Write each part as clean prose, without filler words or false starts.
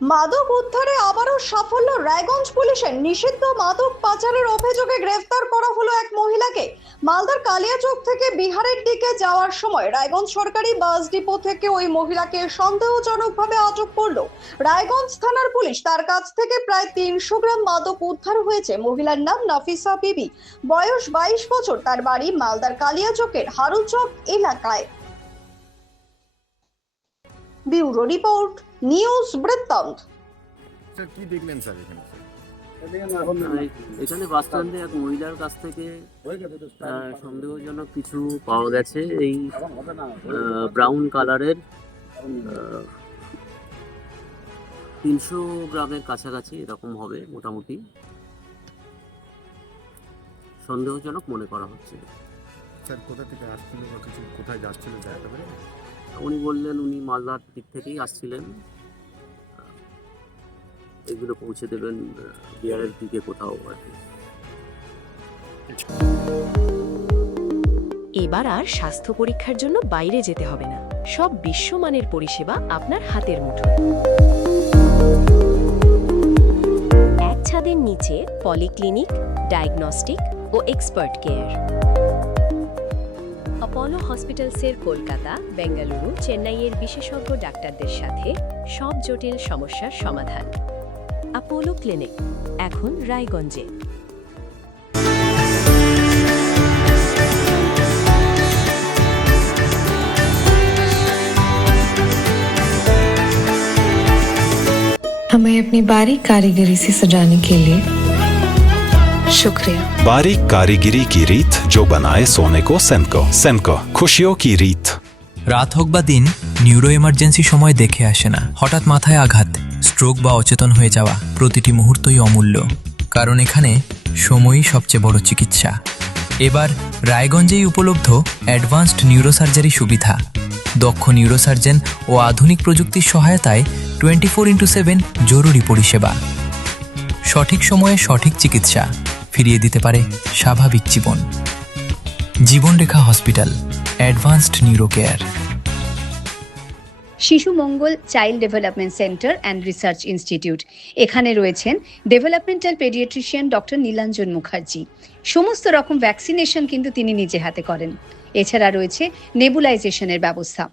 মাদক উদ্ধারে আবারও সাফল্য রায়গঞ্জ পুলিশের। নিষিদ্ধ মাদক পাচারের অভিযোগে গ্রেফতার করা হলো এক মহিলাকে। মালদার কালিয়াচক থেকে বিহারের দিকে যাওয়ার সময় রায়গঞ্জ সরকারি বাস ডিপো থেকে ওই মহিলাকে সন্দেহজনকভাবে আটক করলো রায়গঞ্জ থানার পুলিশ। তার কাছ থেকে প্রায় 300 গ্রাম মাদক উদ্ধার হয়েছে। মহিলার নাম নাফিসা বিবি, বয়স 22 বছর। তার বাড়ি মালদার কালিয়াচকের হারুচক এলাকায়। ব্যুরো রিপোর্ট, নিউজ বৃত্তান্ত। স্যার কি দেখলেন স্যার এখানে? এখানে বাস স্ট্যান্ডে এক মহিলার কাছ থেকে সন্দেহজনক কিছু পাওয়া গেছে। এই ব্রাউন কালারের 300 গ্রামের কাছাকাছি এরকম হবে মোটামুটি, সন্দেহজনক মনে করা হচ্ছে। স্যার কোথা থেকে আসছিল বা কিছু কোথায় যাচ্ছিল জায়গাটা বলে? উনি বললেন উনি মালদার দিক থেকেই আসছিলেন, এগুলো পৌঁছে দেবেন বিহারের দিকে কোথাও আর কি। এবার আর স্বাস্থ্য পরীক্ষার জন্য বাইরে যেতে হবে না। সব বিশ্বমানের পরিষেবা আপনার হাতের মুঠোয়। এক ছাদের নিচে পলিক্লিনিক, ডায়াগনস্টিক ও এক্সপার্ট কেয়ার। অপোলো হসপিটালসের কলকাতা, বেঙ্গালুরু, চেন্নাইয়ের বিশেষজ্ঞ ডাক্তারদের সাথে সব জটিল সমস্যার সমাধান। অপোলো ক্লিনিক এখন রায়গঞ্জে। हमें अपनी बारीक कारीगरी से सजाने के लिए शुक्रिया। बारीक कारीगरी की रीत जो बनाए सोने को सेनको। सेनको, खुशियों की रीत। রাত হোক বা দিন, নিউরো এমার্জেন্সি সময় দেখে আসে না। হঠাৎ মাথায় আঘাত, স্ট্রোক বা অচেতন হয়ে যাওয়া, প্রতিটি মুহূর্তই অমূল্য, কারণ এখানে সময়ই সবচেয়ে বড় চিকিৎসা। এবার রায়গঞ্জেই উপলব্ধ অ্যাডভান্সড নিউরোসার্জারি সুবিধা। দক্ষ নিউরোসার্জন ও আধুনিক প্রযুক্তির সহায়তায় 24x7 জরুরি পরিষেবা। সঠিক সময়ে সঠিক চিকিৎসা ফিরিয়ে দিতে পারে স্বাভাবিক জীবন। Jibanrekha hospital, advanced neuro care. Shishu Mangal child development centre and research institute. এখানে রয়েছেন developmental paediatrician doctor Nilanjan Mukherjee. সমস্ত রকম ভ্যাকসিনেশন কিন্তু তিনি নিজে হাতে করেন। এছাড়া রয়েছে নেবুলাইজেশনের ব্যবস্থা।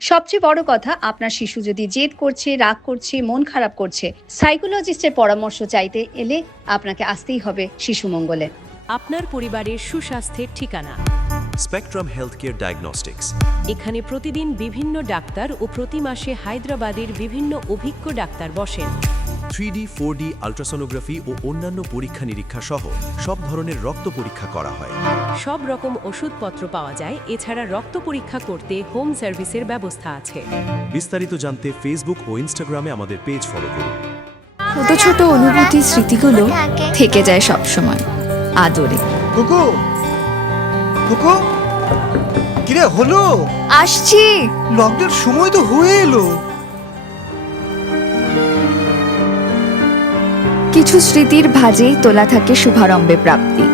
সবচেয়ে বড় কথা, আপনার শিশু যদি জেদ করছে, রাগ করছে, মন খারাপ করছে, সাইকোলজিস্টের পরামর্শ চাইতে এলে আপনাকে আসতেই হবে শিশু মঙ্গলে। আপনার পরিবারের সুস্বাস্থ্যের ঠিকানা স্পেকট্রাম হেলথকেয়ার ডায়াগনস্টিক্স। এখানে প্রতিদিন বিভিন্ন ডাক্তার ও প্রতি মাসে হায়দ্রাবাদের বিভিন্ন অভিজ্ঞ ডাক্তার বসেন। 3D, 4D আলট্রাসোনোগ্রাফি ও অন্যান্য পরীক্ষা নিরীক্ষা সহ সব ধরনের রক্ত পরীক্ষা করা হয়। সব রকম ওষুধপত্র পাওয়া যায়। এছাড়া রক্ত পরীক্ষা করতে হোম সার্ভিসের ব্যবস্থা আছে। বিস্তারিত জানতে ফেসবুক ও ইনস্টাগ্রামে আমাদের পেজ ফলো করুন। ছোট ছোট অনুভূতি, স্মৃতিগুলো থেকে যায় সব সময় আদরে। কুকু কুকু, কিরে হলো? আসছি। লকডাউন সময় তো হয়ে এলো। কিছু স্মৃতির ভাজেই তোলা থাকে শুভারম্ভে প্রাপ্তি।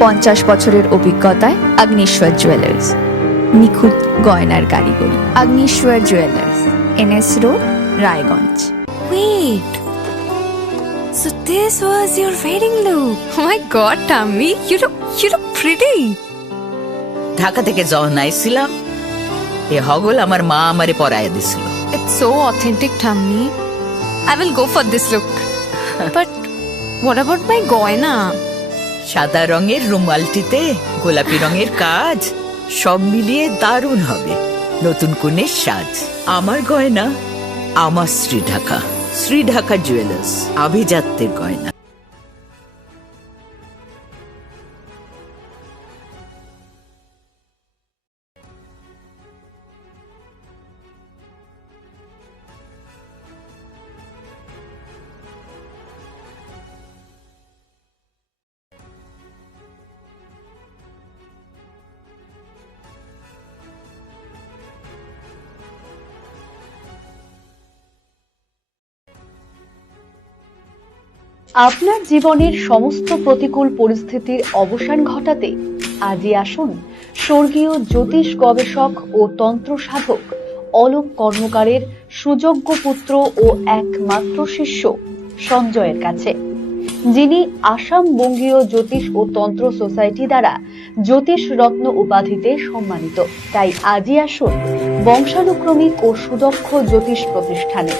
50 বছরের অভিজ্ঞতায় আগ্নেশ্বর জুয়েলার্স, নিখুঁত গয়নার কারিগরি। Agneshwar jewellers, NS road, Raiganj. Wait, so this was your wedding look? Oh my God, Tammy, you look pretty. Dhaka থেকে যখন আইছিলাম, এ হগল আমার মা আমারে পরাইয়া দিছিল। It's so authentic, Tammy. I will go for this look. But what about my goina? সাদা রঙের রুমালটিতে গোলাপি রঙের কাজ, সব মিলিয়ে দারুণ হবে নতুন কনের সাজ। আমার গয়না, আমার শ্রী ঢাকা জুয়েলার্স, আভিজাত্যের গয়না। আপনার জীবনের সমস্ত প্রতিকূল পরিস্থিতির অবসান ঘটাতে আজই আসুন স্বর্গীয় জ্যোতিষ গবেষক ও তন্ত্র সাধক অলোক কর্মকারের সুযোগ্য পুত্র ও একমাত্র শিষ্য সঞ্জয়ের কাছে, যিনি আসাম বঙ্গীয় জ্যোতিষ ও তন্ত্র সোসাইটি দ্বারা জ্যোতিষ রত্ন উপাধিতে সম্মানিত। তাই আজই আসুন বংশানুক্রমিক ও সুদক্ষ জ্যোতিষ প্রতিষ্ঠানে।